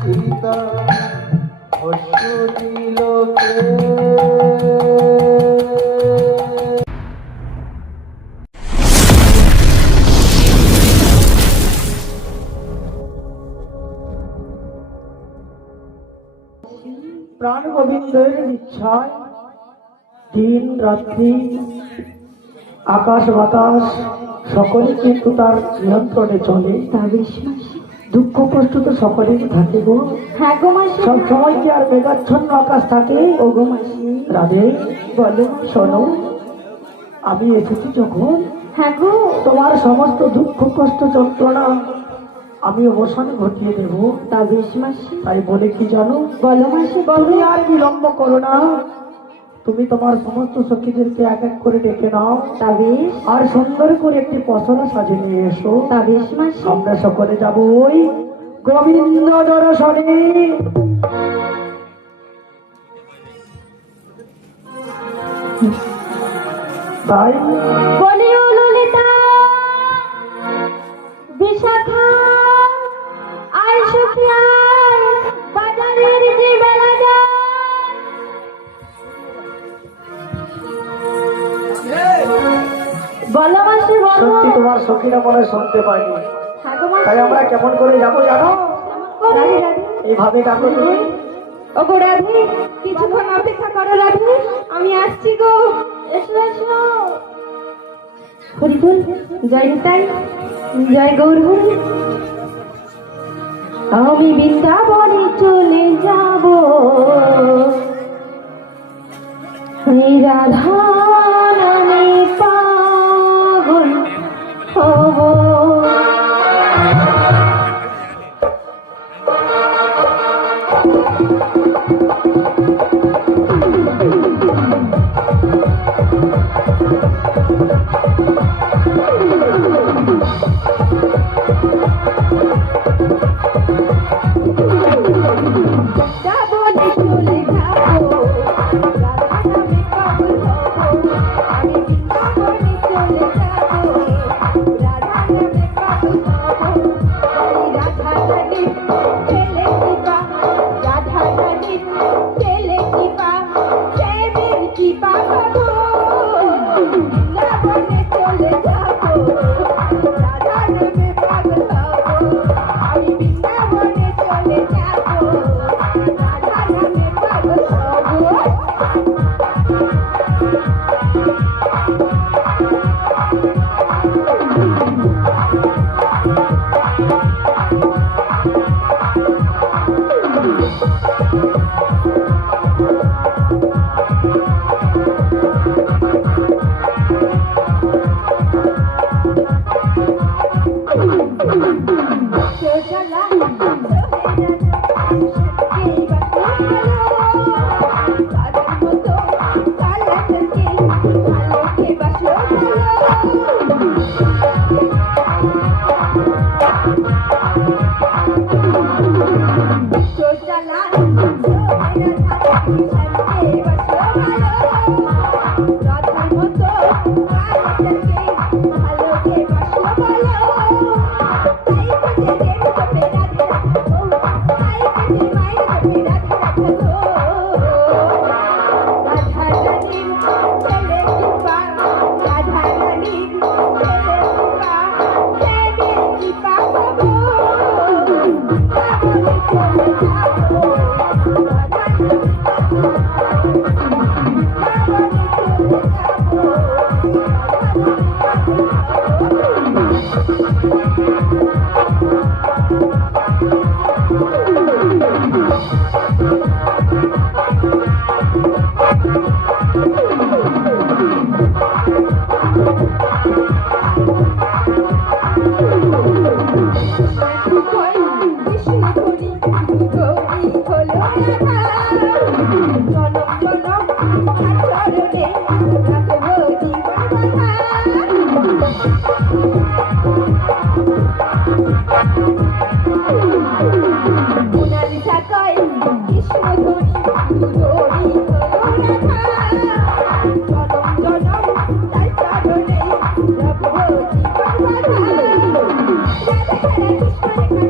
সীতা অশ্ব দিল কে? প্রাণ গোবিন্দের ইচ্ছায় দিন রাত্রি আকাশ বাতাস সকলে কিন্তু তার নিয়ন্ত্রণে চলে। দুঃখ কষ্ট তো সকলেরই থাকে গো। হ্যাঁ গো মাসি। সব সময় কি আর মেঘাচ্ছন্ন আকাশ থাকে? ও গো মাসি। রাধে বলো। শোনো, আমি এসেছি যখন, হ্যাঁ গো, তোমার সমস্ত দুঃখ কষ্ট যন্ত্রণা আমি অবসান ঘটিয়ে দেব। তা বেশ মাসি। তাই বলে কি জানো? বলো মাসি বলো। তুমি আর বিলম্ব করো না, তুমি তোমার সমস্ত সখীদেরকে এক এক করে ডেকে নাও। তা বেশ। আর সুন্দর করে একটি পসরা সাজিয়ে নিয়ে এসো। তা বেশ মাসি। আমরা সকলে যাব ওই গোবিন্দ দর্শনে। তাই বলিও ললিতা বিশাখা আয় সখী আয়, বাজারের যে বেলা যায়। বলো মাসি বলো। সত্যি তোমার সখীরা মনে শুনতে পাইনি, হ্যাঁ গো মাসি। তাই আমরা কেমন করে যাবো জানো? রাধে রাধে। এইভাবে ডাকো তুমি। ও গো রাধে, কিছুক্ষণ অপেক্ষা করো রাধে, আমি আসছি গো। এসো এসো। হরি বল, জয় নিতাই, জয় গৌর হরি। আমি বৃন্দাবনে চলে যাব, এই রাধা নামে পাগল হব।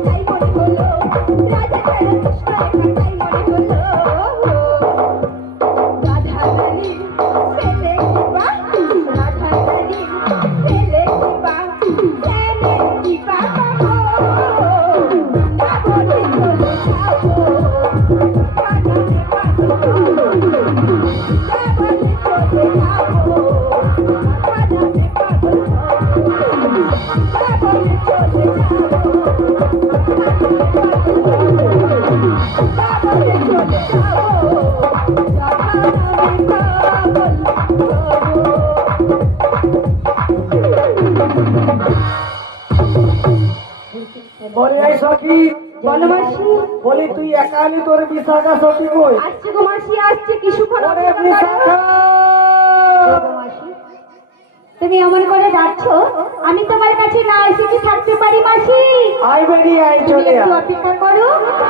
Thank you. বলি এই সখী, বলো মাসি। বলি তুই একালি তোর বিশাখা সখী কই? আসছে গো মাসি, আসছে, কিছুক্ষণ ওরে অপেক্ষা করো। বিশাখা! মাসি, তুমি এমন করে যাচ্ছ, আমি তোমার কাছে না এসে কি থাকতে পারি মাসি? আয় বেরিয়ে আয়, তুমি চলে একটু আয়। অপেক্ষা করো,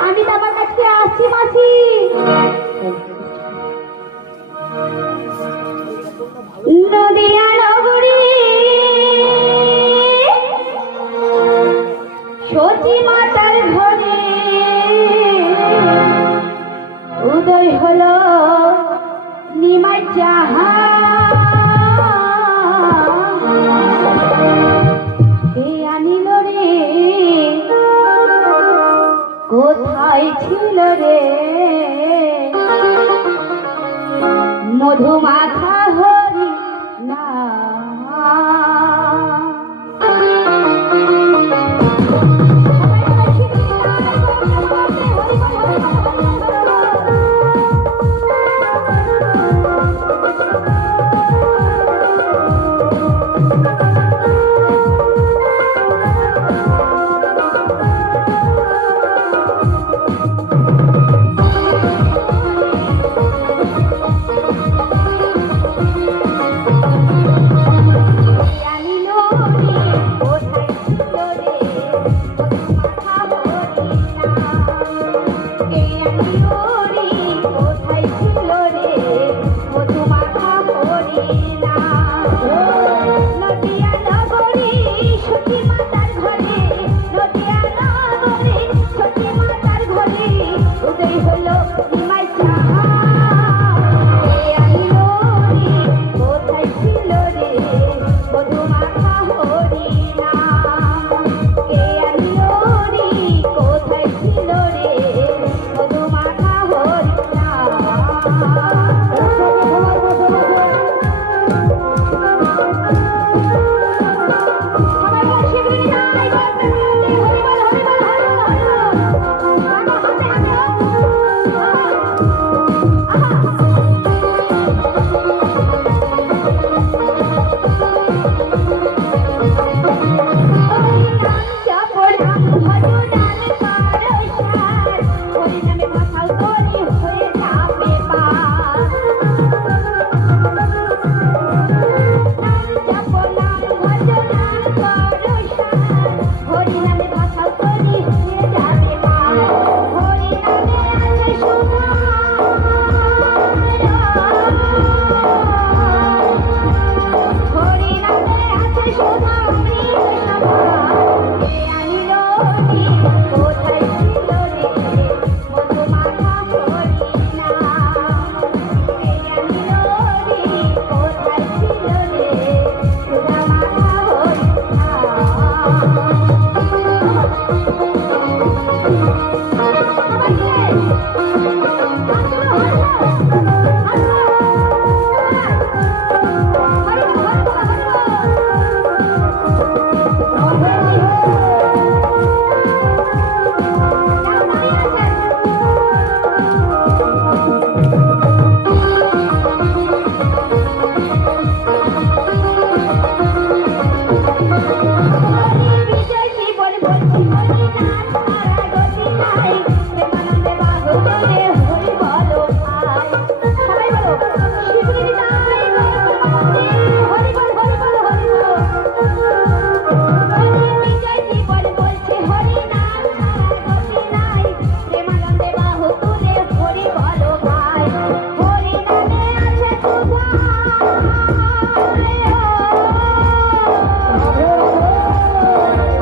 আমি তোমার কাছে আসছি মাসি। নদিয়া নগরী সতী মাতার ঘরে উদয় হলো নিমাই চাহা। কে আনিল রে, কোথায় ছিল রে মধুমাখা হরি না।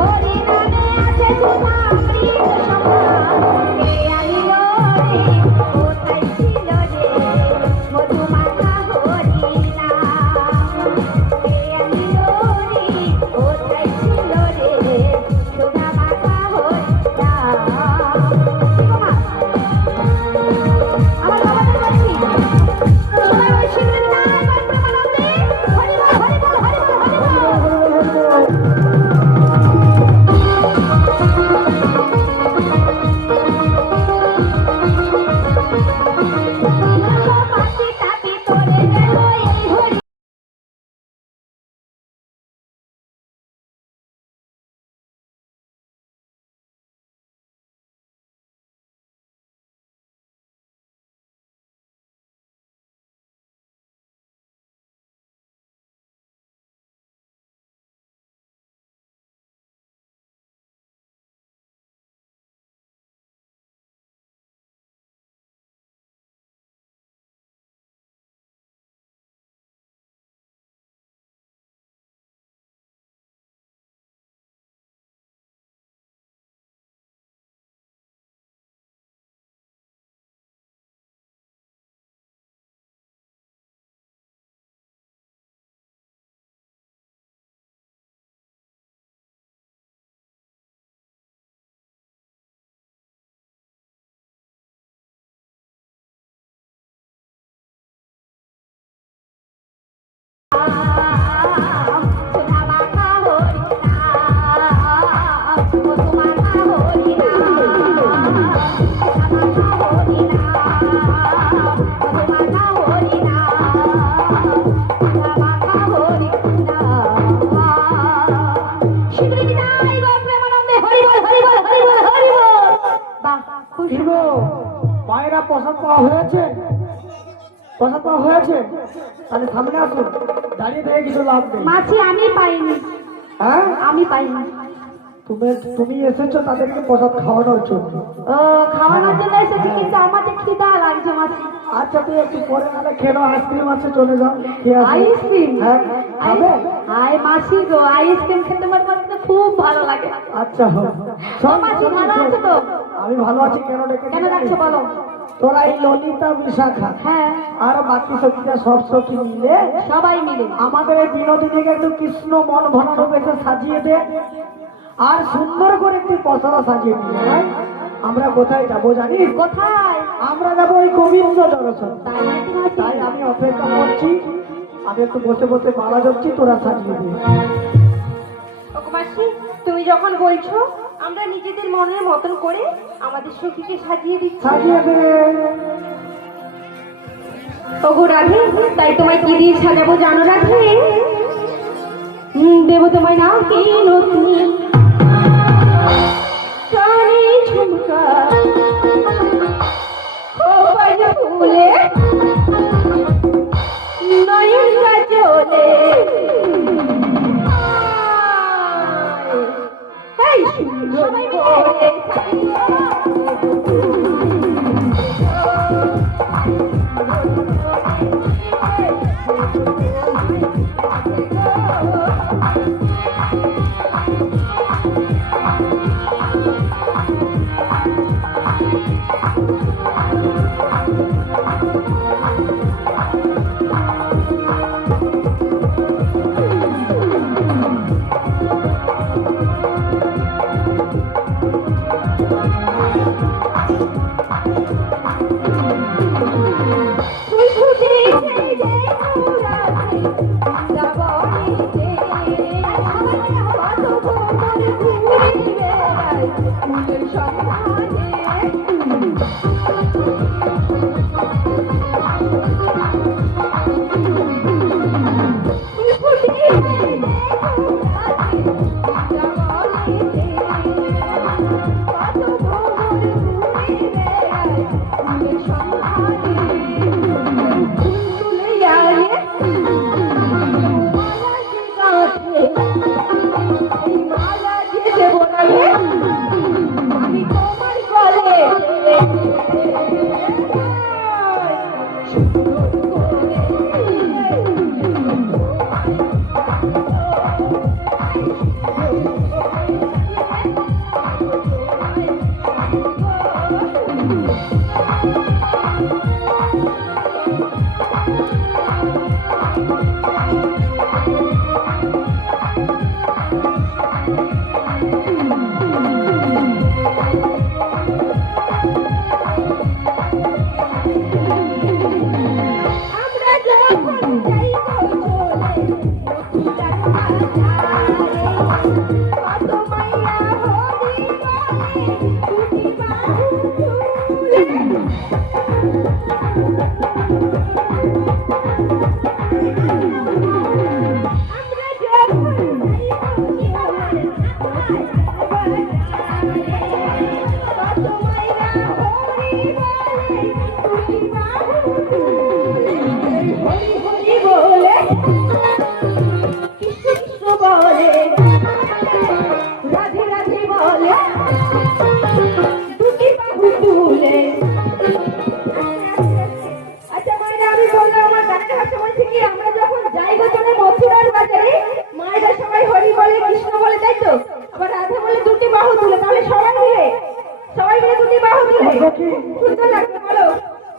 Hori name ase কি গো মায়েরা প্রসাদ পাওয়া হয়েছে? প্রসাদ পাওয়া হয়েছে? তাহলে সামনে আসুন, দাঁড়িয়ে থেকে কিছু লাভ নেই। মাছি আমি পাইনি, হ্যাঁ আমি পাইনি। তুমি এসেছো তাদেরকে প্রসাদ খাওয়ানোর জন্য। ও খাওয়ানোর জন্য এসেছি, কিন্তু আমার যে খিদা লাগছে মাছি। আচ্ছা তুই একটু পরে নাহলে খেলো, আইসক্রিম আছে চলে যাও খেয়ে আসো। আইসক্রিম? হ্যাঁ খাবে? আই মাছি গো, আইসক্রিম খেতে আমার কিন্তু খুব ভালো লাগে। আচ্ছা ও মাছি ভালো আছে তো? আমি ভালো আছি। কেন ডেকে কেন ডাকছো বলো? তোরা এই ললিতা বিশাখা হ্যাঁ আর বাকি সখীরা সব সখী মিলে সবাই মিলে আমাদের এই বিনোদিনীকে একটু কৃষ্ণ মন ভরানো বেশে সাজিয়ে দে, আর সুন্দর করে একটু পশরা সাজিয়ে নিয়ে আয়। আমরা কোথায় যাবো জানিস? কোথায়? আমরা যাবো ওই গোবিন্দ দর্শন। তাই নাকি মাছি? তাই আমি অপেক্ষা করছি, আমি একটু বসে বসে মালা জপছি, তোরা সাজিয়ে দে। ওগো মাসি, তুমি যখন বলছো আমরা নিজেদের মনের মতন করে আমাদের সখীকে সাজিয়ে দিচ্ছি। সাজিয়ে দে। ওগো রাধে, তাই তোমায় কি দিয়ে সাজাবো জানো রাধে? দেব তোমায় না কি নতুন কানে ঝুমকা, খোপায় ফুলে নয়ন কাজলে, এই সুন্দর করে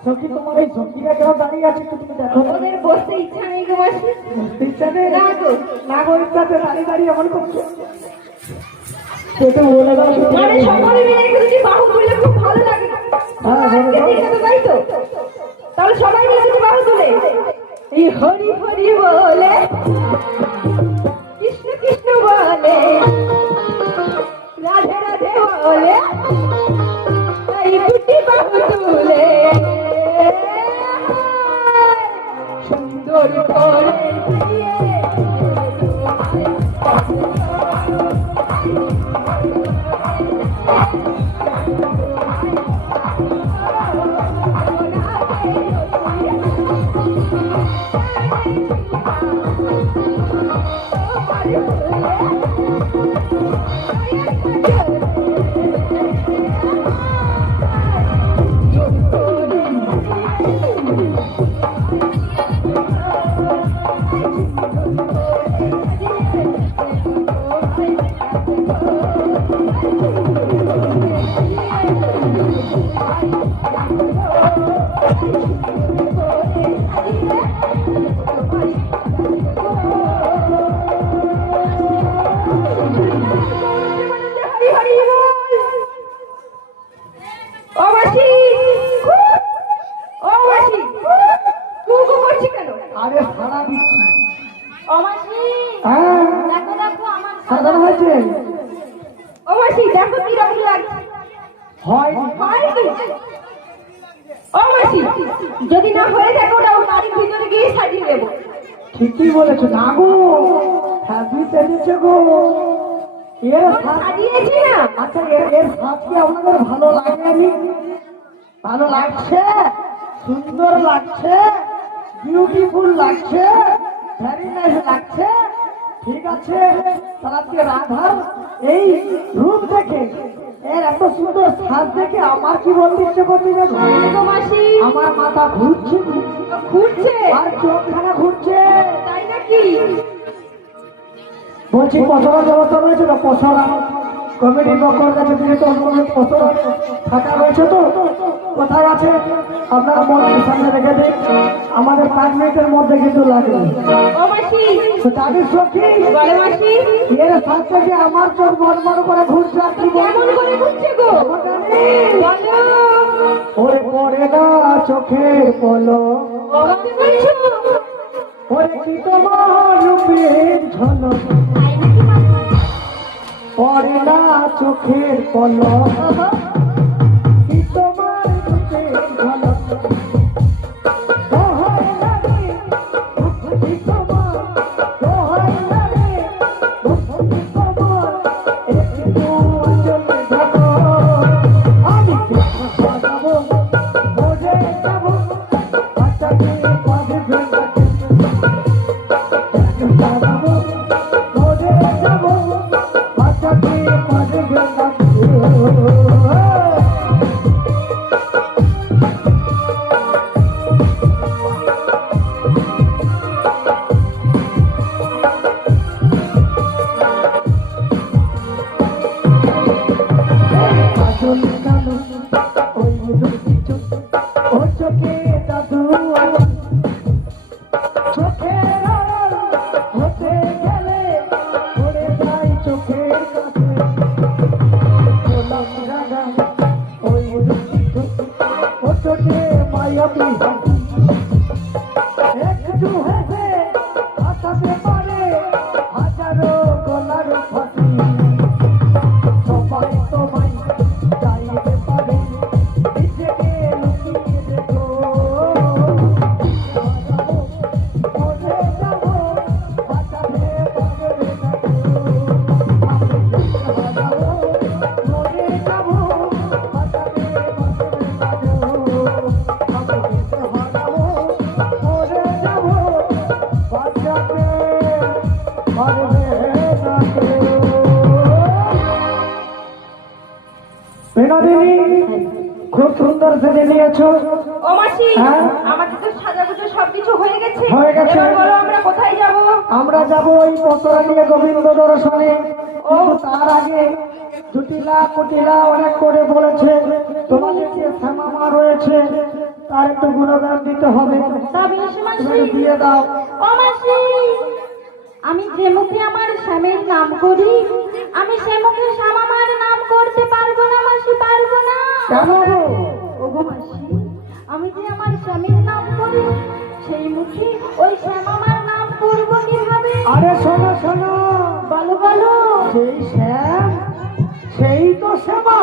সখী তোমার এই সখীরা কেন দাঁড়িয়ে আছে একটু তুমি দেখো। ওদের বসতে ইচ্ছা নেই গো মাসি। ইচ্ছা নেই? না গো। না গো, ইচ্ছাতে দাঁড়িয়ে দাঁড়িয়ে এমন করছো। সেটা বলে দাও। মানে সকলে মিলে একটু যদি বাহু তুললে খুব ভালো লাগে। হ্যাঁ তাই তো, তাহলে সবাই মিলে যদি বাহু তুলে এই হরি হরি বলে কৃষ্ণ কৃষ্ণ বলে রাধে রাধে বলে এই দুটি বাহু তুলে সুন্দর করে ও মাসি, ও মাসি, কু কু করছি কেন? আরে সারা দিচ্ছি। ও মাসি, হ্যাঁ দেখো দেখো আমার সাজানো হয়েছে? ও মাসি দেখো কি রকম লাগছে। হয় হয় কি? ও মাসি, যদি না হয়ে থাকে ওটা বাড়ির ভিতরে গিয়ে সাজিয়ে দেবো। ঠিকই বলেছো। না গো, হ্যাপি পেরেছে গো। এর স্বাদ- সাজিয়েছি না? আচ্ছা এর স্বাদ কি আপনাদের ভালো লাগেনি? ভালো লাগছে, সুন্দর লাগছে, বিউটিফুল লাগছে, ভেরি নাইস লাগছে। ঠিক আছে, তাহলে আজকে রাধার এই রূপ দেখে, এর এত সুন্দর স্বাদ দেখে আমার কি বলতে ইচ্ছে করছে জানো? গো মাসি, আমার মাথা ঘুরছে ঘুরছে আর চোখখানা ঘুরছে। তাই নাকি? বলছি পছরা ব্যবস্থা রয়েছে তো? পছরা কমিটির পক্ষ থেকে দিলে তো পছরা ফাঁকা রয়েছে তো? কোথায় আছে আপনারা মন্দিরের সামনে রেখে দিন, আমাদের 5 মিনিটের মধ্যে কিন্তু লাগবে। ও মাসি, তো জানিস সখী, বলে মাসি, এর সাথে থেকে আমার চোখ বড় করে ঘুরছে। আর কি কেমন করে ঘুরছে গো? বলো। ওরে পড়ে না চোখের পলক, ও কি বলছো? ওরে কি তোমার রূপের ঝলক, তাই নাকি মাসি? পড়ে না চোখের পলক, কি তোমার রূপের ঝলক, দোহাই লাগে ভক্তি তোমার, দোহাই লাগে ভক্তি তোমার, একটু আঁচলে ঢাকো, আমি কেমন সাজাবো, বোঝে যাবো, বাচ্চাকে পাশে ফেলতে, কেমন সাজাবো, বোঝে যাবো, বাচ্চাকে পাশে ফেলতে। আসল কালো ওই দুটি চোখ, ও চোখে জাদু আছে, চোখের আড়াল হতে গেলে পড়ে যায় চোখের কাছে, গোলাপ রাঙা ওই দুটি চোখ, ও চোখে মায়াবী হাসি, একটু হেসে হাসাতে পারে হাজারো গলার ফাঁসি, সবাই তোমায় চাইতে পারে, নিজেকে লুকিয়ে দেখো, হারাবো, মরে যাবো, বাঁচাতে পারবে না কেউ। আমি হারাবো, মরে যাবো, বাঁচাতে পারবে না কেউ। আমি হারাবো, মরে যাবো, বাঁচাতে পারবে না কেউ। বিনোদিনী, খুব সুন্দর সেজে নিয়েছো। ও মাসি, হ্যাঁ? আমাদের তো সাজাগুজো সবকিছু হয়ে গেছে। হয়ে গেছে। এবার বলো আমরা কোথায় যাব? আমরা যাব ওই পতরা নিয়ে গোবিন্দ দর্শনে। কিন্তু তার আগে জুটিলা কুটিলা অনেক করে বলেছে, তোমাদের যে শ্যামামা রয়েছে তার একটু গুণগান দিতে হবে। তা বেশ মাসি। তুমি দিয়ে দাও। ও মাসি, আমি যে মুখে আমার স্বামীর নাম করি, আমি সে মুখে শ্যামামার নাম করতে পারবো না মাসি, পারবো না। কেন গো? ওগো মাসি, আমি যে আমার স্বামীর নাম করি, সেই মুখে ওই শ্যামামার নাম করবো কিভাবে? আরে শোনো শোনো, বলো বলো। সেই শ্যাম, সেই তো শ্যামা।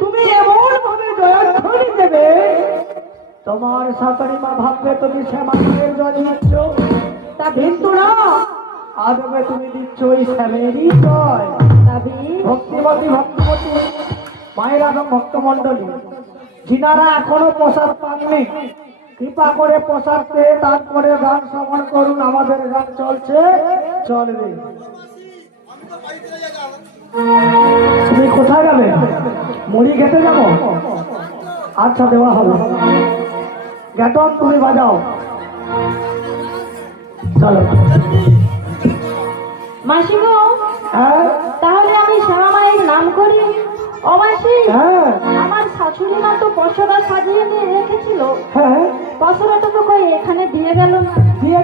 তুমি এমন ভাবে জয়ধ্বনি দেবে, তোমার শাশুড়ি মা ভাববে তুমি শ্যামা মায়ের জয় দিচ্ছ, তা কিন্তু না, আদবে তুমি দিচ্ছ ওই শ্যামেরই জয়। তবে ভক্তিমতী ভক্তিমতী মায়ের এবং ভক্তমন্ডলী যিনারা এখনো প্রসাদ পাননি, কৃপা করে প্রসাদ পেয়ে তারপরে গান শ্রবণ করুন। আমাদের গান চলছে, চলবে। তুমি কোথায় যাবে? মুড়ি খেতে যাবো? আচ্ছা, দেওয়া হবে। গেটক তুমি বাজাও, চলো। মাসিমো, হ্যাঁ, তাহলে আমি শ্যামা মায়ের নাম করি, ও মাসি, হ্যাঁ আমার শাশুড়ি মা তো পশরা সাজিয়ে নিয়ে রেখেছিল, হ্যাঁ, পশরাটা তো কই এখানে দিয়ে গেল না। দিয়ে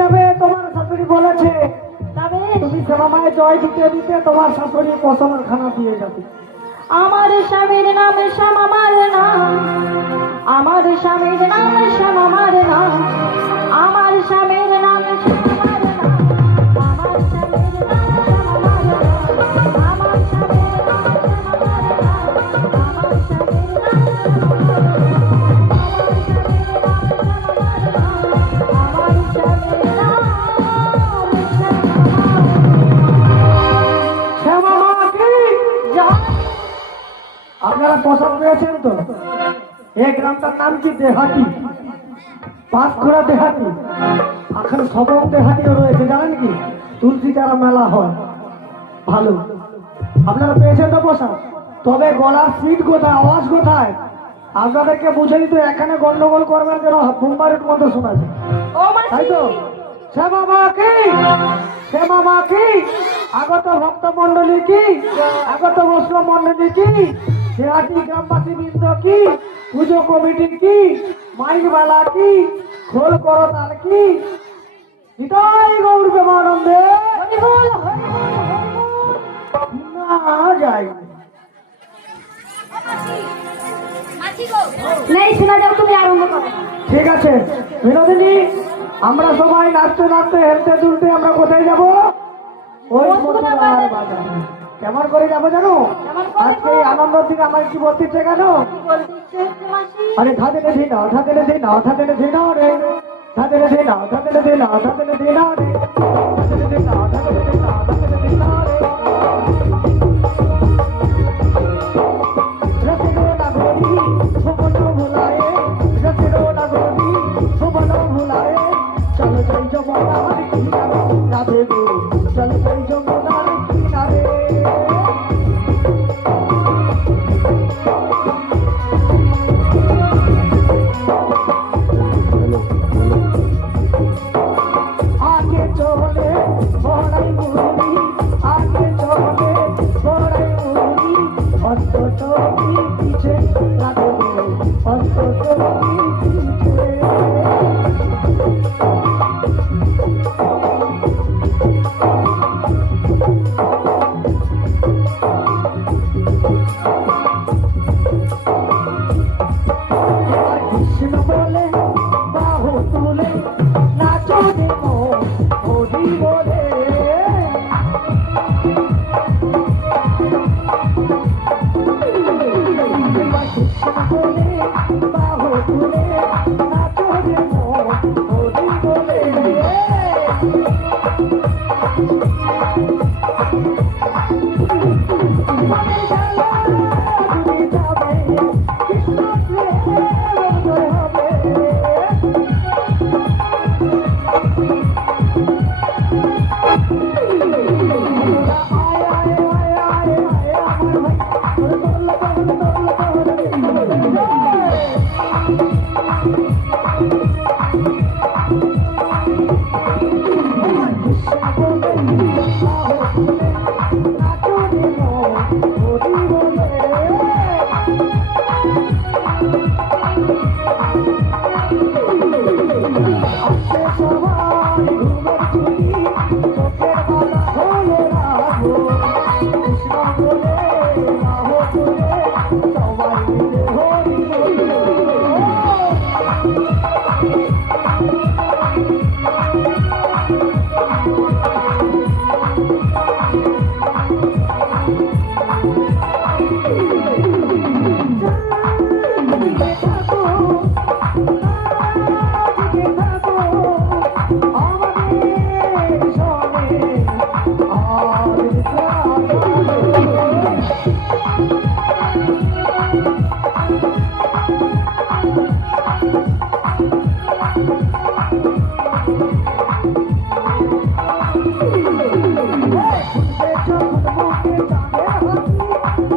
যাবে, তোমার শাশুড়ি বলেছে তবে তুমি শ্যামা মায়ের জয় দিতে দিতে তোমার শাশুড়ি পছন্দের খানা দিয়ে যাবে। আমার স্বামীর নাম শ্যাম, আমার নাম, আমার স্বামীর নাম শ্যাম, আমার নাম, আমার স্বামীর নাম শ্যাম, আমার নাম, আমার স্বামীর নাম শ্যাম, আমার নাম, আমার স্বামীর নাম শ্যাম, আমার নাম, আমার স্বামীর নাম শ্যাম, আমার নাম, আমার স্বামীর নাম শ্যাম, শ্যামা মা কি? জয়। আপনারা পছন্দ পেয়েছেন তো? এই গ্রামটার নাম কি? দেহাতি, পাঁচখোড়া দেহাতি। এখন সবং দেহাতিও রয়েছে, জানেন কি? তুলসী চারা মেলা হয়, ভালো। আপনারা পেয়েছেন তো পোশাক, তবে গলার সিট কোথায়, আওয়াজ কোথায়? আপনাদেরকে বুঝে দিতে এখানে গন্ডগোল করবেন যেন মুম্বাইয়ের মতো শোনা যায়, ও তাই তো? শ্যামা মা কি? শ্যামা মা কি? আগত ভক্ত মন্ডলী কি? আগত বৈষ্ণব মন্ডলী কি? দেহাতি গ্রামবাসী বৃন্দ কি? পুজো কমিটি কি? মাইক বালা কি? খোল করতাল কি? নিতাই গৌর প্রেমানন্দে না যায়। নেই শোনা যাও, তুমি আরম্ভ করো। ঠিক আছে বিনোদিনী, আমরা সবাই নাচতে নাচতে হেলতে দুলতে আমরা কোথায় যাব? ওই মথুরা মথুরার বাজারে। বাজারে। কেমন করে যাবো জানো? কেমন করে আজকে এই আনন্দের দিনে আমার কি বলতেছে কেন? কি বলতেছে মাসি? আরে ধাদেনে দিন ধাদেনে দিন ধাদেনে দিন রে, ধাদেনে দিন ধাদেনে দিন ধাদেনে দিন রে, ধাদেনে দিন ধাদেনে দিন ধাদেনে দিন রে। রসিকো নাগরি ভুবন ভুলায়ে, রসিকো নাগরি ভুবন ভুলায়ে, চলো যাই যমুনার কিনারে রাধে গো, চলো যাই যমুনার কিনারে। आगे चले बड़ाई मुरली, आगे चले बड़ाई मुरली, अस्त तो पीछे राधे गो, अस्त तो पीछे। এবার কৃষ্ণ বলে বাহু তুলে নাচো দেবো হরি বলে। এবার কৃষ্ণ বলে বাহু তুলে নাচো দেবো হরি বলে। তুমি যাবে কৃষ্ণ প্রেম হবে।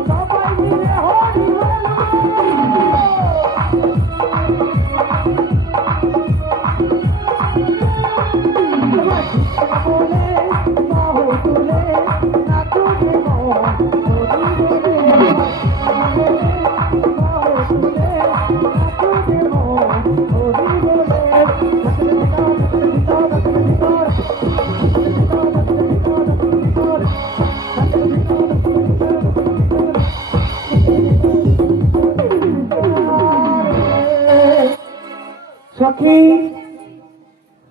সবাই মিলে সখী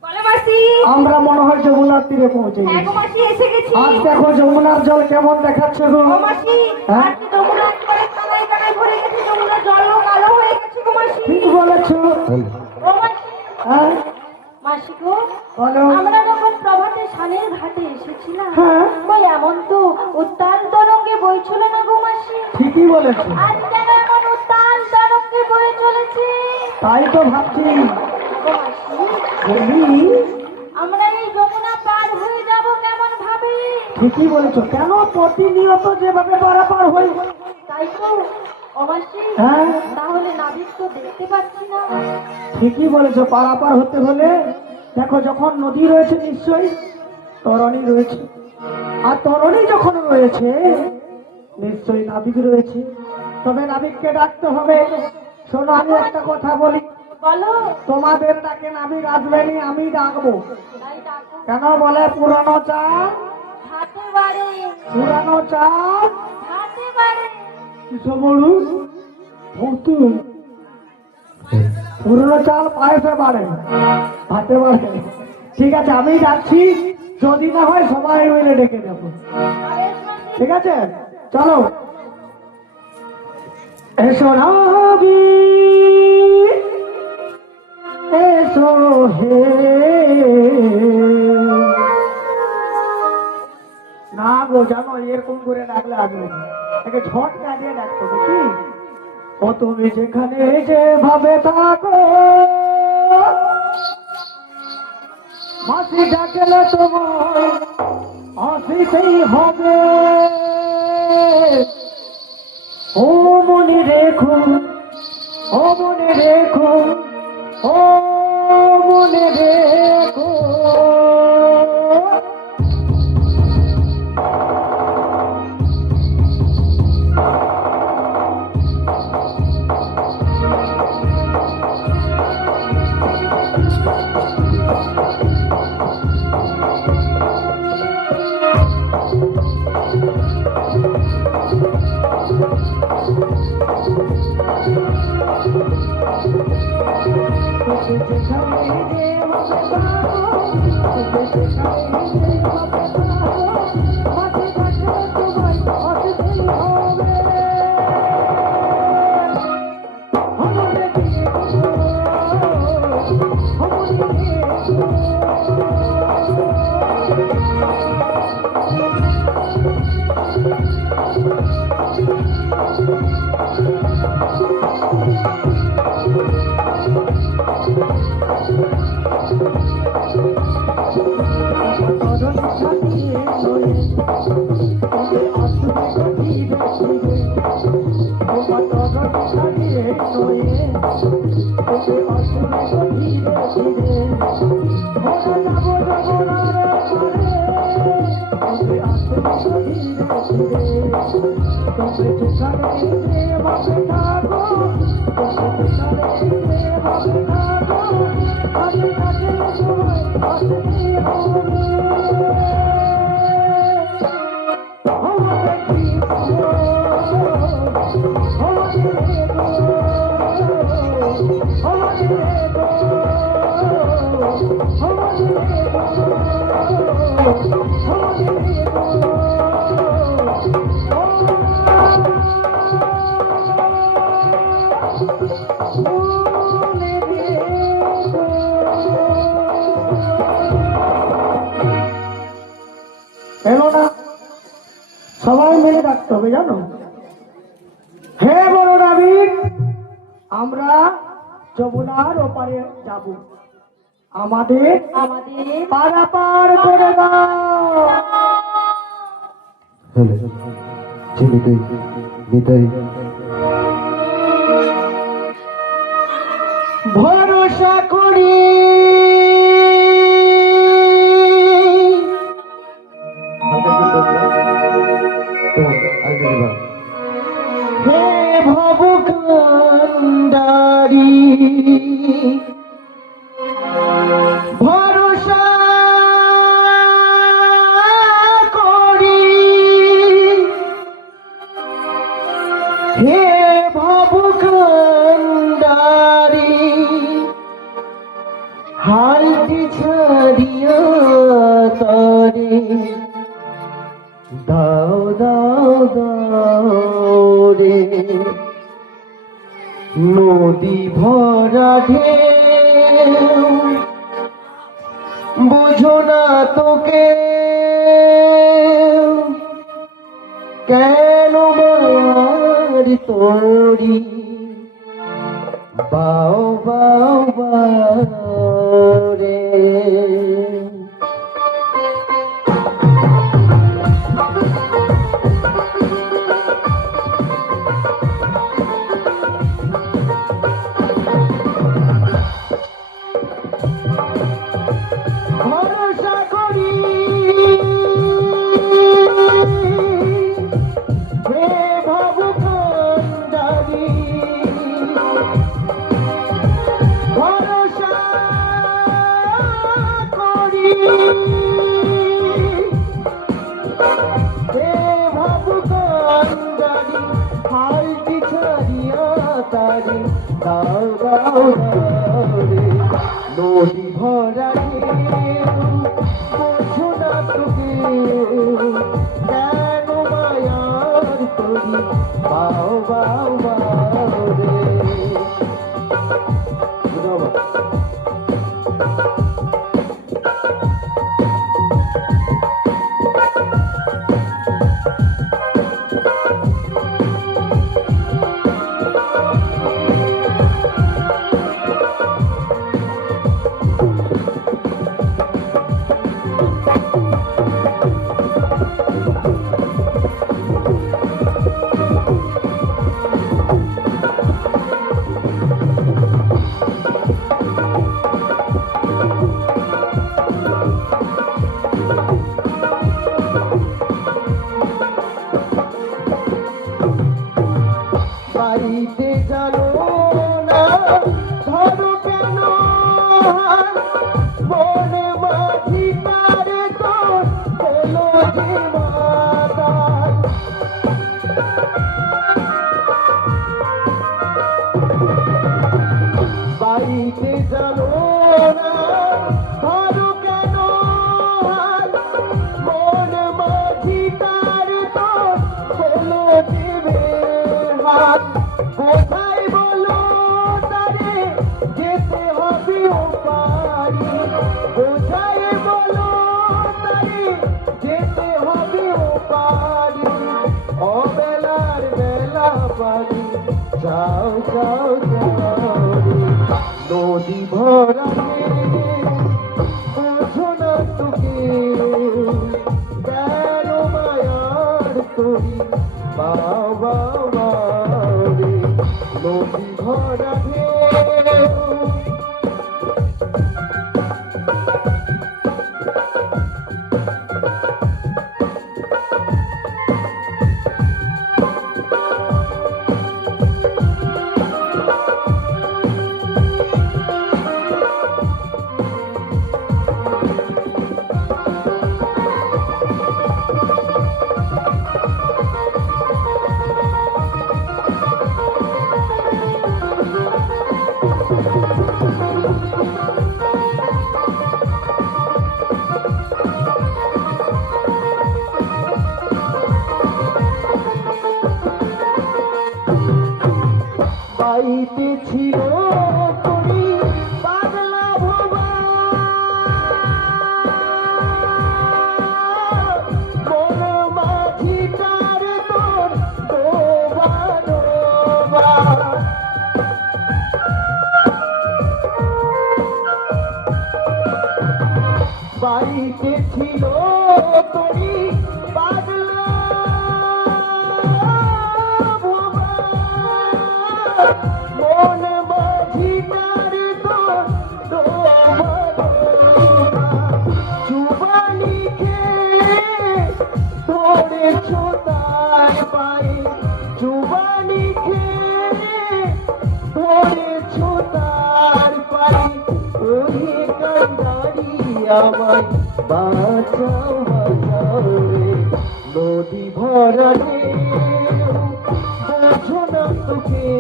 বলো মাসি। আমরা মনে হয় যমুনার তীরে পৌঁছে হ্যাঁ গো গেছি। মাসি, এসে গেছি। আজ দেখো যমুনার জল কেমন দেখাচ্ছে গো। ও মাসি, হ্যাঁ? আজকে যমুনা একবারে কানায় কানায় ভরে গেছে, যমুনার জলও কালো হয়ে গেছে গো মাসি। ঠিক বলেছো। ও মাসি, হ্যাঁ মাসি গো, বলো। আমরা যখন প্রভাতে সানের ঘাটে এসেছিলাম, হ্যাঁ। ওই এমন তো উত্তাল তরঙ্গে বইছিল না গো মাসি। ঠিকই বলেছো। আজ কেন এমন উত্তাল তরঙ্গে বয়ে চলেছে তাই তো ভাবছি। গো মাসি, বলি আমরা এই যমুনা পার হয়ে যাব কেমন ভাবে? ঠিকই বলেছো। কেন প্রতিনিয়ত যেভাবে পারাপার হই। তাই তো ও মাসি, হ্যাঁ। তাহলে নাবিক তো দেখতে পাচ্ছি না। ঠিকই বলেছো। পারাপার হতে হলে দেখো, যখন নদী রয়েছে নিশ্চয়ই তরণী রয়েছে, আর তরণী যখন রয়েছে নিশ্চয়ই নাবিক রয়েছে। তবে নাবিককে ডাকতে হবে। শোনো, আমি একটা কথা বলি, বলো। তোমাদের ডাকে নাবিক আসবেনি, আমি ডাকবো। তাই ডাকো। কেন বলে, পুরানো চাল হাতে বাড়ে, পুরানো চাল হাতে বাড়ে। কিসব বলু ভৌতু, পুরনো চাল পায়েসে বাড়ে, হাতে বাড়ে। ঠিক আছে, আমি যাচ্ছি। যদি না হয় সবাই মিলে ডেকে দেবো। বেশ মাসি। ঠিক আছে, চলো। এসো নাবি, এসো হে। না গো, জানো এরকম করে ডাকলে আসবে না, একে ঝট কাটিয়ে ডাকতো কি। ও তুমি যেখানে যেভাবে থাকো, মাসি ডাকলে তোমার আসিতেই হবে। ও মনে রেখো, ও মনে রেখো, ও মনে রেখো। এলো না, সবাই মিলে ডাকতে হবে জানো। হে বড় নাবিক, আমরা যমুনার ওপারে যাব, আমাদের পারাপার করে দাও। ভরসা করি হে ভবকান্ডারি, ভরসা করি হে ভবকান্ডারি, হালটি ছাড়িয়া তারে দাও দাও দাও রে নদী ভরা ঢেউ বুঝো না তোকে কেন মার তোরি বাও বাও বাও রে ভরসা করি হে ভাবুকান্ডারি ভরসা করি হে ভাবুকান্ডারি হালটি ছাড়িয়া তারি দাও দাও দাও রে নদী ভরা বোঝো না তোকে কেন মায়ার তরি বাও বাও বাও রে বাড়িতে জানো না ধরো কেন মনে মাঝি তারে তোর হলো যে মাতাল বাড়িতে জানো না ধরো কেন মনে মাঝি তারে তোর হলো যে হাত কোথায় বলো তারে যেতে হবে ও পারি কোথায় বলো তারে যেতে হবে ও পারি অবেলার বেলা পারি যাও যাও যাও রে নদী ভরা বোঝো না তোকে কেন মায়ার তরি বাও বাও বাও রে নদী ভরা ঢেউ বাড়িতে ছিল করি পাগলা ভবা মন মাঝি তার তোর ডোবা ডোবা বাড়িতে ছিল করি পাগলা মন মাঝি তারে তোর চুবানি খেয়ে ধরেছ তার পায়ে চুবানি খেয়ে ধরেছ তার পায়ে ওই কান্ডারি আমায় বাঁচাও বাঁচাও রে নদী ভরা বোঝো না তোকে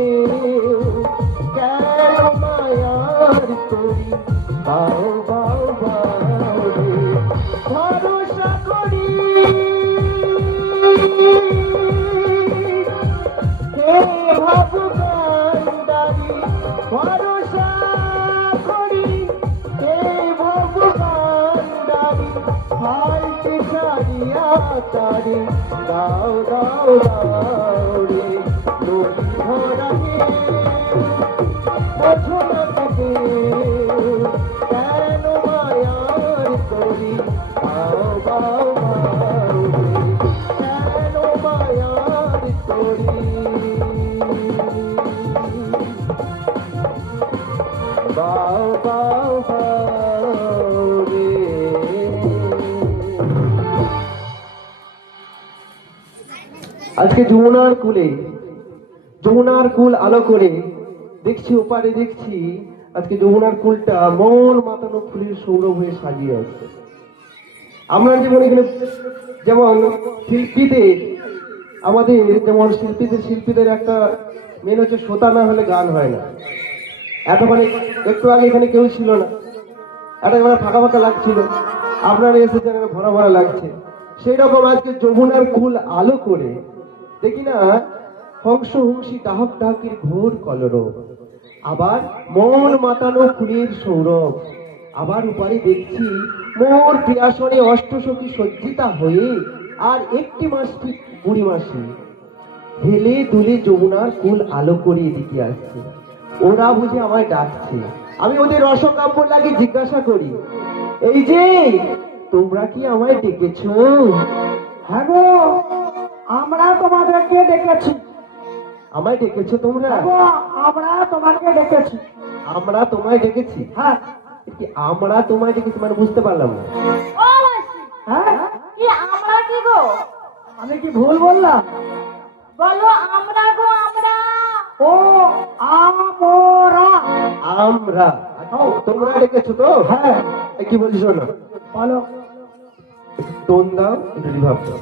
কেন মায়ার তরি বাও বাবু কান্ডারি ভরসা করি এই বাবু কান্ডারি হাইতে ছাড়িয়া তারি দাও দাও দাও রে নদী ভরাকে বোঝো না তোকে কেন মায়ার করি বাও বাও বাও রে কেন মায়ার করি বাও বাও বাও রে। আজকে যমুনার কুল আলো করে দেখছি ওপারে দেখছি আজকে যমুনার কুলটা মন মাতানো ফুলের সৌরভ হয়ে সাজিয়ে আছে। আমরা যেমন এখানে যেমন শিল্পীদের আমাদের যেমন শিল্পীদের একটা মেন হচ্ছে শ্রোতা না হলে গান হয় না। এতক্ষণে একটু আগে এখানে কেউ ছিল না, একেবারে ফাঁকা ফাঁকা লাগছিল, আপনারা এসেছেন ভরা ভরা লাগছে। সেই রকম আজকে যমুনার কুল আলো করে দেখি না হংস হংসী ডাহক ডাহকের ঘোর কলরব, আবার মন মাতানো ফুলের সৌরভ, আবার উপারে দেখছি মোর প্রিয়াসনে অষ্টসখী সজ্জিতা হয়ে আর একটি মাস বুড়ি মাসি হেলে দুলে যমুনার কুল আলো করে এদিকে আসছে। ওরা বুঝে আমায় ডাকছে, আমি ওদের রসকাব্য লাগে জিজ্ঞাসা করি, এই যে তোমরা কি আমায় ডেকেছো? হ্যাঁ গো, আমরা তোমাদেরকে ডেকেছি। আমায় ডেকেছো তোমরা? হ্যাঁ গো, আমরা তোমাকে ডেকেছি। আমরা তোমায় ডেকেছি? হ্যাঁ। কি আমরা তোমায় ডেকেছি মানে বুঝতে পারলাম না। ও মাসি, হ্যাঁ, কি আমরা কি গো? আমি কি ভুল বললাম? বলো আমরা গো, আমরা। ও আমরা। আমরা তোমরা ডেকেছো তো? হ্যাঁ। কি বলছো না বলো। টোন দাও, একটু রিভাব দাও।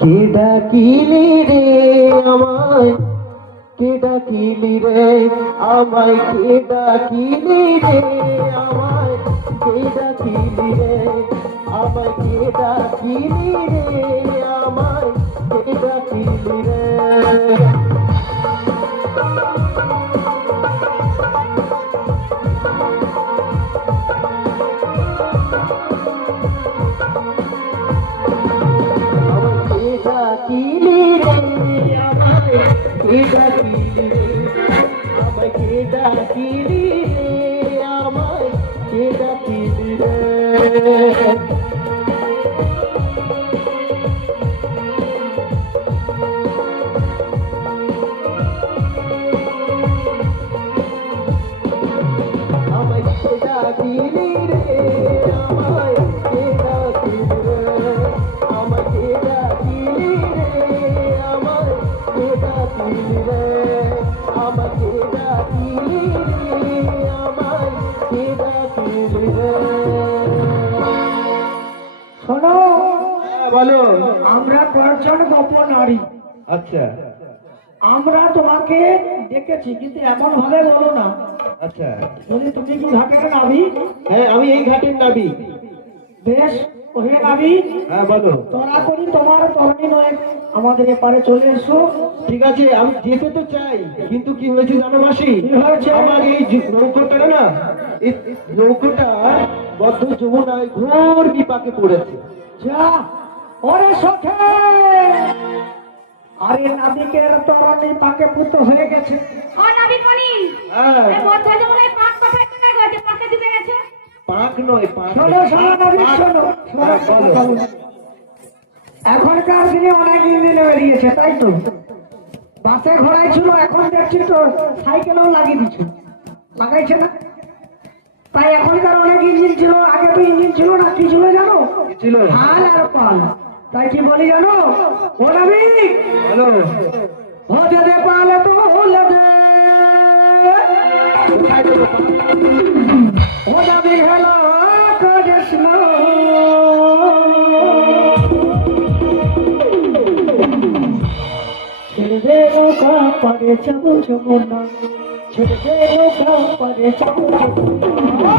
কে ডাকিলি রে আমায়, কে ডাকিলি রে আমায়, কে ডাকিলি রে আমায়, কে ডাকিলি রে আমায়, কে ডাকিলি রে আমায়, কে ডাকিলি রে। ডাকিলি রে আমায়, কে ডাকিলি রে আমায়, কে ডাকিলি রে আমায়, কে ডাকিলি রে। আমায় কে ডাকিলি রে আমায়, কে ডাকিলি রে আমায়, কে ডাকিলি রে আমায়, কে ডাকিলি রে আমায়, কে ডাকিলি রে আমায়, কে ডাকিলি রে। শোনো, বলো। আমরা কয়েকজন গোপন নারী। আচ্ছা আমরা তোমাকে ডেকেছি, কিন্তু এমন ভাবে বলো না। আচ্ছা। যদি তুমি কি ঘাটের নাবি? হ্যাঁ, আমি এই ঘাটের নাবি। বেশ, ওহে নাবি, হ্যাঁ বলো। তোরা করি তোমার তরণী নয়, আমাদের এপারে চলে এসো। ঠিক আছে, আমি যেতে তো চাই, কিন্তু কি হয়েছে জানো মাসি? কি হয়েছে? আমার এই নৌকোটা না, এই নৌকোটা বদ্ধ যমুনায় ঘোর বিপাকে পড়েছে। যা, ওরে সখে, আরে নাবিকের তরণী পাকে পুত হয়ে গেছে। ও নাবি কোনি? হ্যাঁ, এই মধ্যে যমুনায় পাক কোথায় কোথায় গেছে? পাকে দিতে গেছে? পাক নয়, পাক শোনো শোনো নাবিক, শোনো হ্যাঁ, বলো। এখনকার দিনে অনেক ইঞ্জিন বেরিয়েছে, তাই তো? বাসে ঘোড়াই ছিল, এখন দেখছি তো সাইকেলও লাগিয়ে দিচ্ছে, লাগাইছে না? তাই এখনকার অনেক ইঞ্জিন ছিল, আগে তো ইঞ্জিন ছিল না, কি ছিল জানো? কি ছিল? হাল আর পাল। তাই কি বলি জানো? ও নাবিক, হ্যালো, ও যদি পালে তো হলে দে, কোথায় গেলো? ও নাবিক হলো কৃষ্ণ, ছেড়ে দে নৌকা পারে যাবো যমুনা, ছেড়ে দে নৌকা পারে যাবো যমুনা।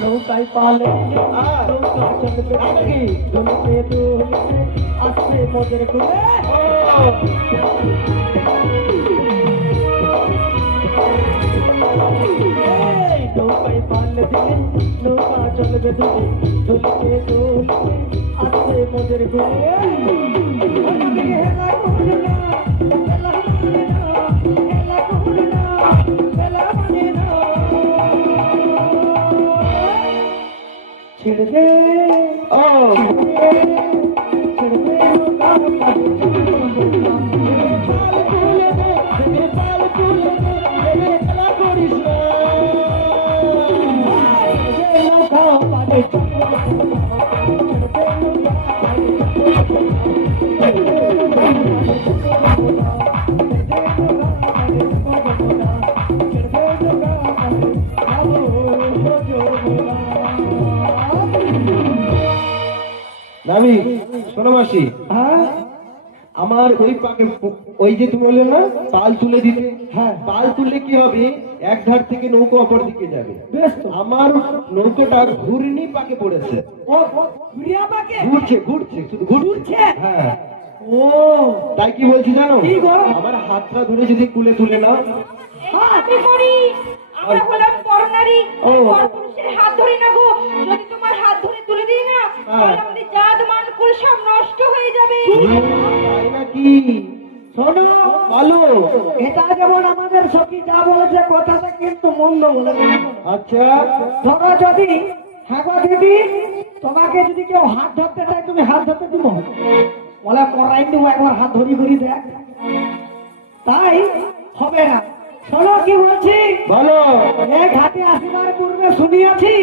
নৌকায় পালে নৌকা চলবে নাকি দুলবে দুলবে আসছে মোদের কুলে নৌকায় পালে দিলে নৌকা চলবে দুলে দুলবে দুলবে আসছে মোদের কুলে ছেড়ে দে ও ছেড়ে দে নামি শোনো মাসি, আমার ওই পাকে ওই যে তুমি বললে না তাল তুলে দিতে, হ্যাঁ। তাল তুললে কি হবে, এক ধার থেকে নৌকো অপর দিকে যাবে। বেশ তো। আমার নৌকোটা ঘূর্ণি পাকে পড়েছে, ঘুরিয়া পাকে ঘুরছে ঘুরছে শুধু ঘুরছে। হ্যাঁ, ও তাই কি বলছি জানো, কি গো? আমার হাতটা ধরে যদি কুলে তুলে না, আমি করি, আমরা হলাম পরনারী, ও। পরপুরুষের হাত ধরে না গো, যদি তোমার হাত ধরে তুলে দিই না, তাহলে আমাদের জাত মান কুল সব নষ্ট হয়ে যাবে। তাই নাকি? শোনো ভালো। এটা যেমন আমাদের সখী যা বলেছে কথাটা কিন্তু মন্দ বলে না। আচ্ছা, ধরো যদি হ্যাঁ গো দিদি তোমাকে যদি কেউ হাত ধরতে চায় তুমি হাত ধরতে দিব, বলে করাই দিব একবার হাত ধরি ধরি দেখ, তাই হবে না। শোনো কি বলছি, ভালো। এ ঘাটে আসিবার পূর্বে শুনিয়াছি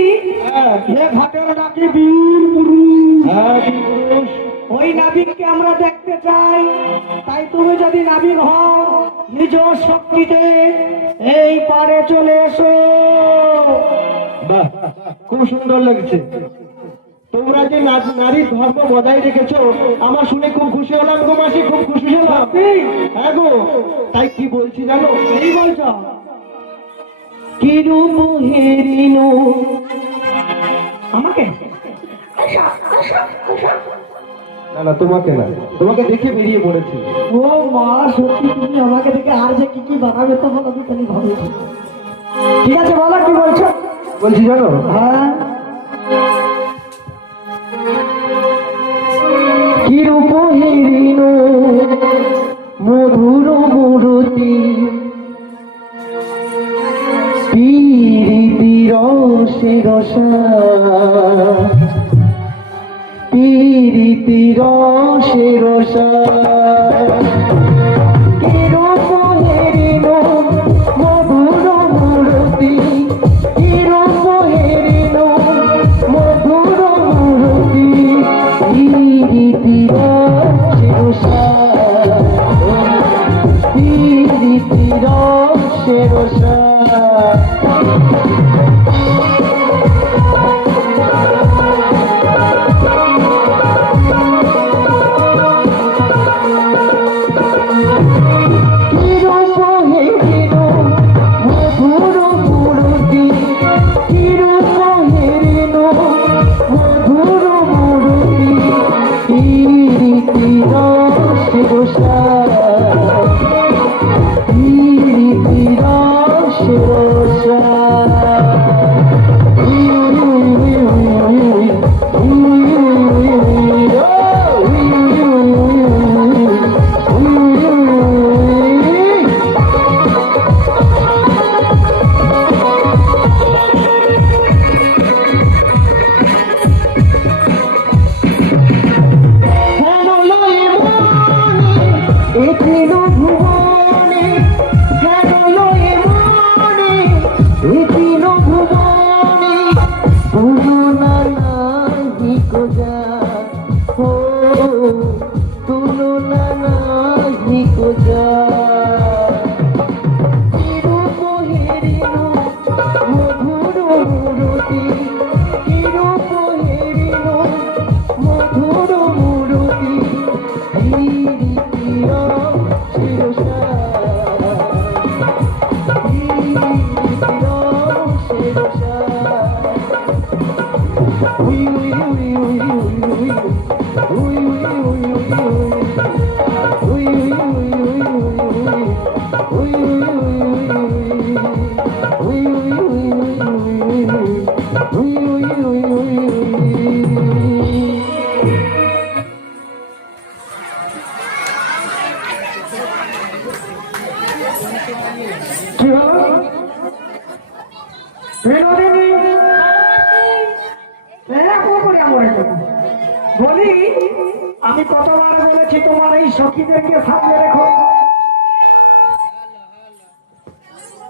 হ্যাঁ, এ ঘাটের নাকি বীর পুরুষ, হ্যাঁ, পুরুষ। ওই নাবিককে আমরা দেখতে চাই। তাই তুমি যদি নাবিক হও নিজ শক্তিতে এই পারে চলে এসো। বাহ, খুব সুন্দর লাগছে। তোমরা যে নারীর ধর্ম বজায় রেখেছো আমার শুনে খুব খুশি হলাম গো মাসি, খুব খুশি হলাম। হ্যাঁ গো, তাই কি বলছি জানো, এই বলছ কি রূপ হেরিনু আমাকে? না না, তোমাকে না, তোমাকে দেখে বেরিয়ে পড়েছি। ও মা, সত্যি তুমি আমাকে দেখে আর যে কি কি বানাবে তো বলো তুমি ভাবে। ঠিক আছে বলো কি বলছো। বলছি জানো, হ্যাঁ, কি রূপ হেরিনু মধুর মূরতি পীরিতি রসে রসা, পীরিতি রসে রসা। কি রূপ হেরিনু মধুর মূরতি, কি রূপ হেরিনু মধুর মূরতি পীরিতি রসে রসা, পীরিতি রসে রসা। কি হলো বিনোদিনী? বলি আমি কতবার বলেছি তোমার এই সখীদেরকে সামনে রেখো,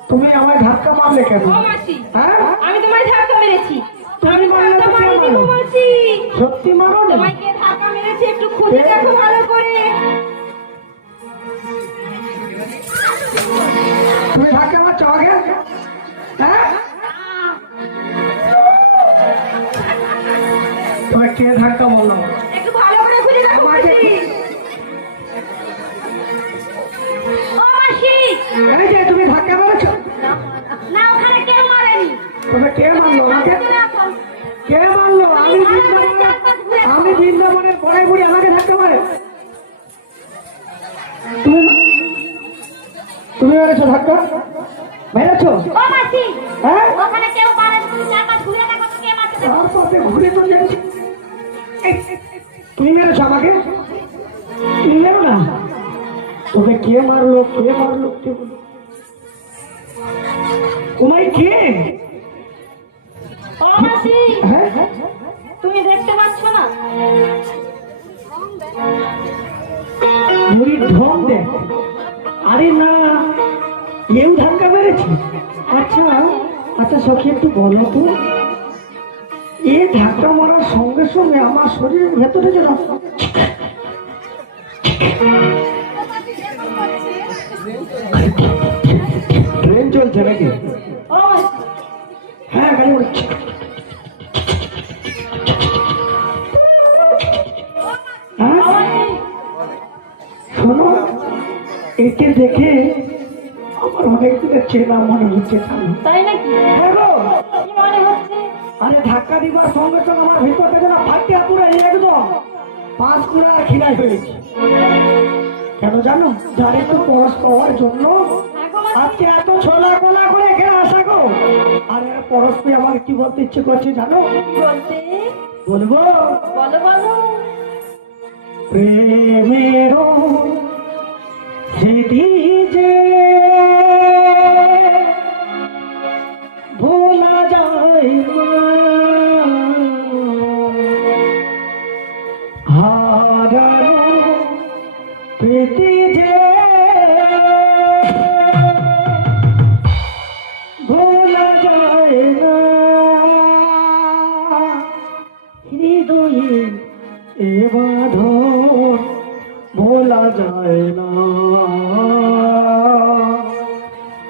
তুমি আমায় ধাক্কা মারলে কেন? ও মাসি, হ্যাঁ আমি তোমায় ধাক্কা মেরেছি। তুমি মারলে তো কে মারিনি মারলো? গো মাসি। সত্যি মারো না? তোমায় কে ধাক্কা মেরেছে একটু খুঁজে দেখো ভালো করে। তুমি ধাক্কা মারছো আগে? হ্যাঁ তোমার কে ধাক্কা মারলো? একটু ভালো করে খুঁজে দেখো মাসি। ও মাসি, এই যে তুমি ধাক্কা মেরেছো? না ওখানে কেউ মারেনি। তুমি কে মারলো আমাকে? চলে আসো। কে মারলো? আমি বৃন্দাবনের পরে বুড়ি আমাকে ধাক্কা মারে? তুমি মেরেছো ধাক্কা? মেরেছো? ও মাসি, হ্যাঁ ওখানে কেউ মারেনি। তুমি চারপাশ ঘুরে দেখো তো কে মারছে। তার পথে ঘুরে তো যাচ্ছি। এই, তুমি মেরেছো আমাকে? তুমি মেরো না। তোকে কে মারলো? কে মারলো? কে বললো? তোমায় কে? ও মাসি, হ্যাঁ তুমি দেখতে পাচ্ছ না? বুড়ির ঢং দেখ। আরে না, কেউ ধাক্কা মেরেছে? আচ্ছা আচ্ছা সখী একটু বলো তো, এ ধাক্কা মারার সঙ্গে সঙ্গে আমার শরীরের ভেতরে যেন ট্রেন চলছে নাকি? ও মাসি, হ্যাঁ গাড়ি উঠছে। হ্যাঁ ও মাসি, শোনো, একে দেখে আমার অনেক দিনের চেনা মনে হচ্ছে। তাই নাকি? বলো, কি মনে হচ্ছে? আরে ধাক্কা দিবার সঙ্গে সঙ্গে আমার ভিতরটা যেন ফাটিয়া পুরো একদম পাঁচ কুড়া খিলাই হয়েছে। কেন জানো? যার একটু পরশ পাওয়ার জন্য আজকে এত ছোলা কোলা করে এখানে আসা গো। আর এর পরশ পেয়ে আমার কি বলতে ইচ্ছে করছে জানো? বলতে বলবো, বলো বলো। প্রেমের স্মৃতি যে ভোলা যায় না, হারানো প্রীতি যে ভোলা যায় না, হৃদয়ে এ বাঁধন ভোলা যায় না,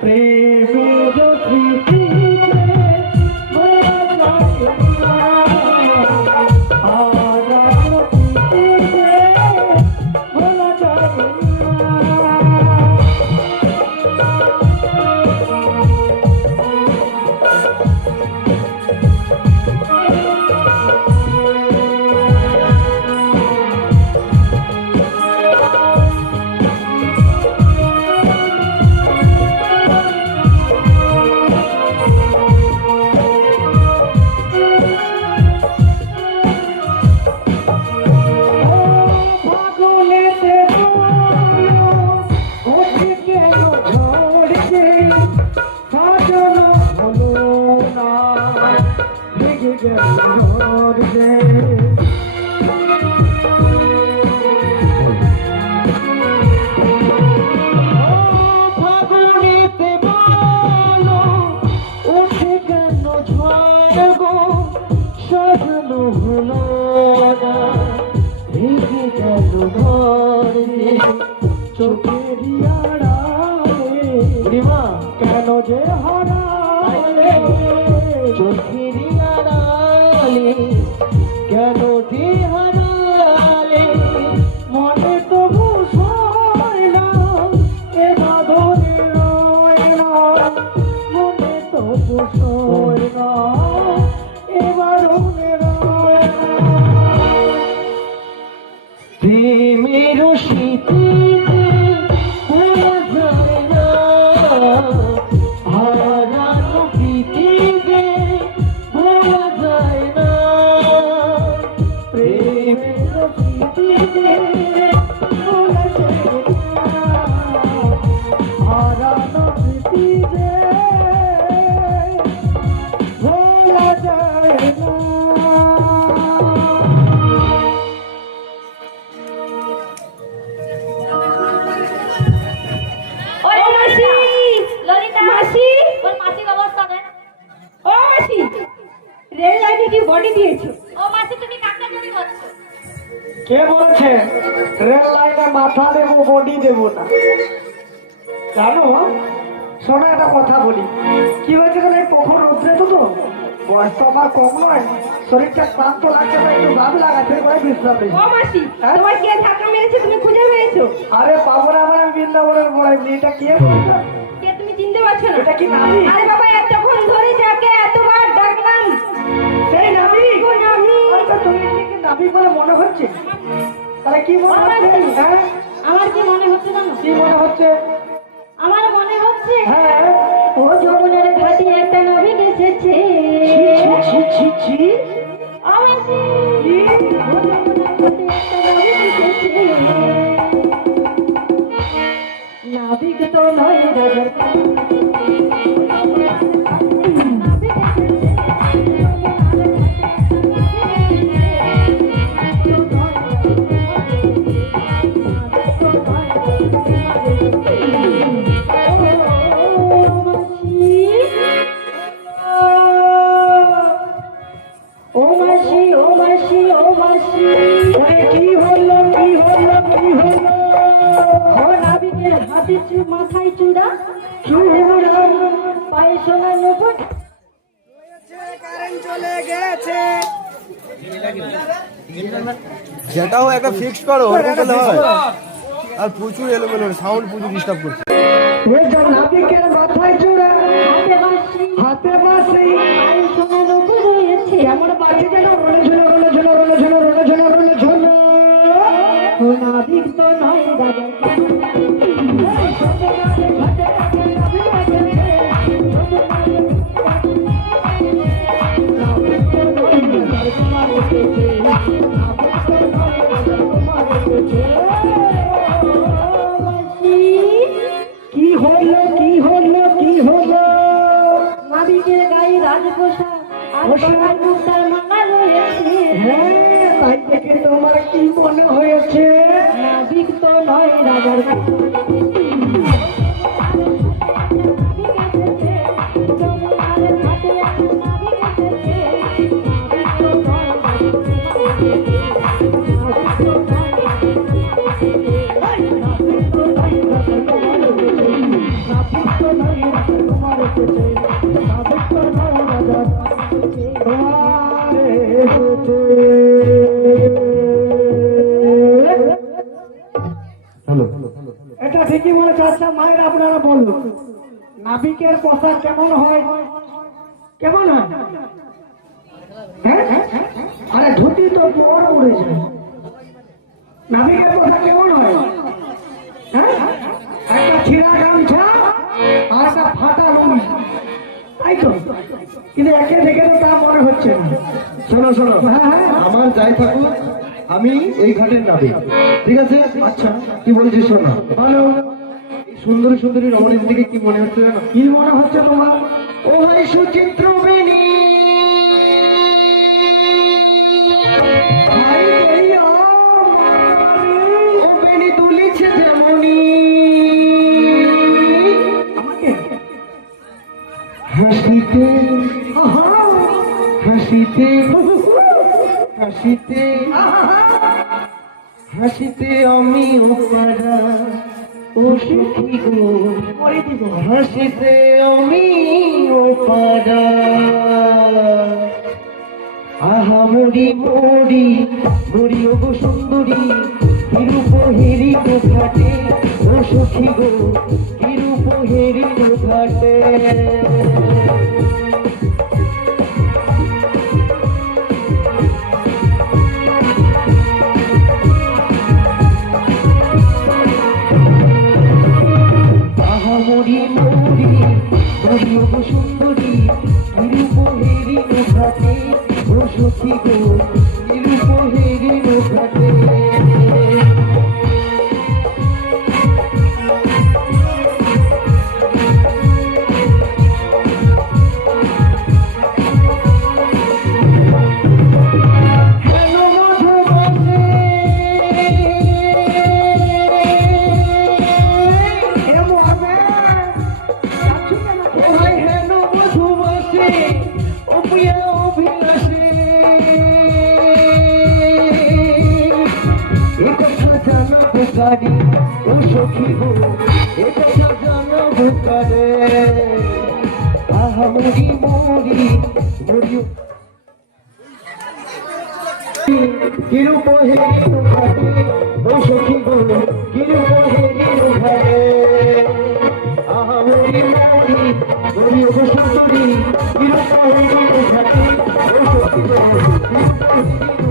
প্রেমের স্মৃতি যে ভোলা যায় না, হারানো প্রীতি যে ভোলা যায় না। ফাগুনেতে বলো, ওঠে কেন ঝড়ে, সাজানো হলো না, ভেঙে গেল ঝড়ে। ফাগুনেতে বলো, ওঠে কেন ঝড় গো, সাজানো হলো না, ভেঙে গেল ঘরে, চোখের আড়ালে কেন যে হারালে, চোখের আড়ালে কেন যে হারালে, মনে তবু সয় না, এ বাঁধনে রয় না, মনে তবু সয় না, এ বাঁধনে রয় না। প্রেমের স্মৃতিতে ভোলা যায় না, হারানো স্মৃতি যে ভোলা যায় না। ওরে মাসি, ললিতা মাসি, ওর মাসির অবস্থা দেখ। ও মাসি, রেল লাইনে কি বডি দিয়েছো? ও মাসি, তুমি কাকে জড়ি করছো? কে বলেছে রেল লাইনে মাথা দেবো বডি দেবো না? জানো, শোনো একটা কথা বলি। কি হয়েছে গেলে কখন রোদ্রে তো বয়স তো আমার কম নয়, শরীরটা ক্লান্ত লাগছে, তাই একটু ভাব লাগাচ্ছে করে বিশ্রাম নিই। ও মাসি, তোমার কে ধাক্কা মেরেছে তুমি খুঁজে পেয়েছো? আরে বাবু না, আমার বৃন্দাবনের বড়াই এটা কে বলছো? কে তুমি চিনতে পারছো না? এটা কি নামি? আরে বাবা, এতক্ষণ ধরে যাকে এতবার ডাকলাম। সেই নামি? ও নামি। আচ্ছা, তুমি কি নামি বলে মনে হচ্ছে? তাহলে কি মনে হচ্ছে? হ্যাঁ, আমার কি মনে হচ্ছে জানো? কি মনে হচ্ছে? আমার মনে হচ্ছে হ্যাঁ, ও যমুনার ঘাটে একটা নাবিক এসেছে। ছি ছি ছি ছি। ও মাসি, ও যমুনার ঘাটে একটা নাবিক এসেছে। নাবিক তো নয় রাজার মাথায় চূড়া, পায়ে সোনার নুপুর। যেটাও একটা ফিক্সড করো, আর প্রচুর এলোমেলো সাউন্ড প্রচুর ডিস্টার্ব করছে। নাবিকের মাথায় চূড়া, হাতে বাঁশি, হাতে বাঁশি, পায়ে সোনার নুপুর রয়েছে। এমন বাঁশি যেন রোলে ঝুলো রোলে ঝুলো রোলে ঝুলো রোলে ঝুলো রোলে ঝুলো। ও নাবিক তো নয় রাজার কি হলো কি হলো কি হলো? নাবিকের গায়ে রাজপোশাক আর গলায় মুক্তার মালা রয়েছে। হ্যাঁ, তাই থেকে তোমার কি মনে হয়েছে? নাবিক তো নয় রাজার এটা ঠিকই বলেছে। আচ্ছা মায়ের, আপনারা বলুন নাবিকের পোশাক কেমন হয়? কেমন হয়? হ্যাঁ? আরে ধুতি তো বড় উড়ে যায়। নাবিকের পোশাক কেমন হয়? হ্যাঁ, একটা ছিঁড়া গামছা আর একটা ফাটা লুঙ্গি, তাই তো? কিন্তু একে দেখে তো তা মনে হচ্ছে না। শোনো শোনো, হ্যাঁ হ্যাঁ, আমার যাই থাকুক, আমি এই ঘাটের নাবিক, ঠিক আছে? আচ্ছা কি বলছিস শোনো, ভালো। এই সুন্দরী সুন্দরী রমণীর দিকে কি মনে হচ্ছে জানো? কি মনে হচ্ছে তোমার? ও ভাই সুচিত্র বেণী, ভাই এই ও বেণী দুলিছে যেমনি, আমাকে হাসিতে আহা, হাসিতে হাসিতে আহা, হাসিতে আমি ওপারা, ও সুখী গো করে দিব। হাসিতে আমি ওপারা, আহা মরি মরি মরি ও গো সুন্দরী, কিরূপ হেরি গো ঘাটে, ও সখী গো কিরূপ হেরি গো ঘাটে। আহা মরি মরি মরি ও গো সুন্দরী, কিরূপ হেরি গো ঘাটে, ও সখী গো কিরূপ হেরি গো ঘাটে। ঘুমিয়ে অভিলাষে এ কথা জানাবো কারি ও সখী গো এ কথা জানাবো কারে আহা মরি মরি মরি কিরু পহে ঘাটে ও সখী গো কিরু পহে ঘাটে আহা মরি মরি মরি ও সুন্দরী কিরু পহে ঘাটে ও সখী গো কিরু পহে